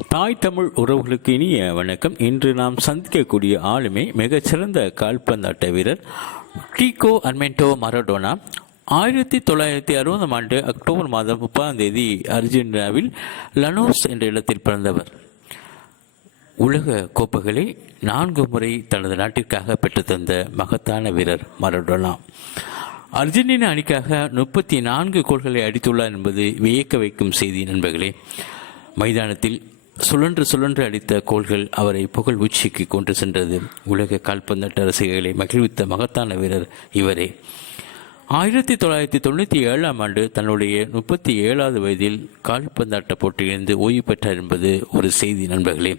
தாய் தமிழ் உறவுகளுக்கு இனிய வணக்கம். இன்று நாம் சந்திக்கக்கூடிய ஆளுமை மிகச்சிறந்த கால்பந்தாட்ட வீரர் டிகோ அர்மெண்டோ மரடோனா. 1960 அக்டோபர் மாதம் 30 அர்ஜென்டினாவில் லனோஸ் என்ற இடத்தில் பிறந்தவர். உலக கோப்பைகளை 4 முறை தனது நாட்டிற்காக பெற்றுத்தந்த மகத்தான வீரர் மரடோனா. அர்ஜென்டினா அணிக்காக 34 கோல்களை அடித்துள்ளார் என்பது வியக்க வைக்கும் செய்தி. நண்பர்களே, மைதானத்தில் சுழன்று அடித்த கோல்கள் அவரை புகழ் உச்சிக்கு கொண்டு சென்றது. உலக கால்பந்தாட்ட ரசிகர்களை மகிழ்வித்த மகத்தான வீரர் இவரே. 1997 தன்னுடைய 37வது வயதில் கால்பந்தாட்ட போட்டியிலிருந்து ஓய்வு பெற்றார் என்பது ஒரு செய்தி. நண்பர்களே,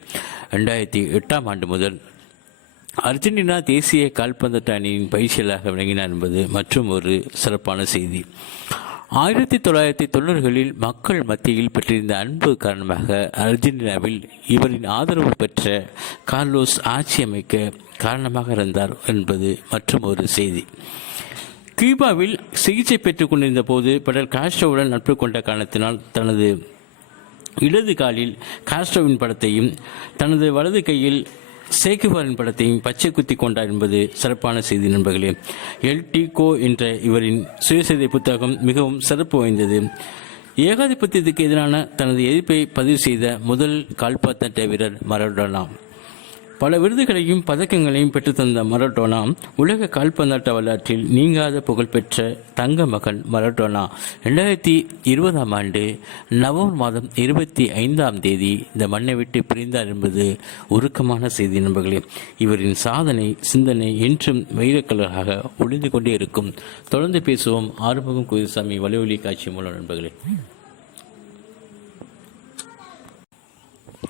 2008 முதல் அர்ஜென்டினா தேசிய கால்பந்தாட்ட அணியின் பயிற்சியாளராக விளங்கினார் என்பது மற்றும் ஒரு சிறப்பான செய்தி. 1990களில் மக்கள் மத்தியில் பெற்றிருந்த அன்பு காரணமாக அர்ஜென்டினாவில் இவரின் ஆதரவு பெற்ற கார்லோஸ் ஆட்சி அமைக்க காரணமாக இருந்தார் என்பது மற்றும் ஒரு செய்தி. கியூபாவில் சிகிச்சை பெற்றுக் கொண்டிருந்த போது பெடல் காஸ்ட்ரோவுடன் நட்பு கொண்ட காரணத்தினால் தனது இடது காலில் காஸ்ட்ரோவின் படத்தையும் தனது வலது கையில் சேகுவாரின் படத்தையும் பச்சை குத்தி கொண்டார் என்பது சிறப்பான செய்தி. நண்பர்களே, எல் டிகோ என்ற இவரின் சுயசரிதை புத்தகம் மிகவும் சிறப்பு வாய்ந்தது. ஏகாதிபத்தியத்துக்கு எதிரான தனது எதிர்ப்பை பதிவு செய்த முதல் கால்பந்தாட்ட வீரர் மரடோனா. பல விருதுகளையும் பதக்கங்களையும் பெற்றுத்தந்த மரடோனா உலக கால்பந்தாட்ட வரலாற்றில் நீங்காத புகழ்பெற்ற தங்க மகன் மரடோனா 2020 நவம்பர் மாதம் 25 இந்த மண்ணை விட்டு பிரிந்தார் என்பது உருக்கமான செய்தி. நண்பர்களே, இவரின் சாதனை சிந்தனை என்றும் வைரக்கலராக ஒளிந்து கொண்டே இருக்கும். தொடர்ந்து பேசுவோம். ஆறுமுகம் குயில்சாமி, வலைவலி காட்சி மூலம். நண்பர்களே,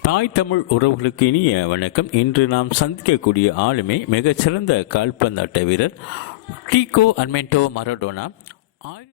தாய் தமிழ் உறவுகளுக்கு இனிய வணக்கம். இன்று நாம் சந்திக்கக்கூடிய ஆளுமை மிகச்சிறந்த கால்பந்தாட்ட வீரர் டிகோ அர்மெண்டோ மரடோனா.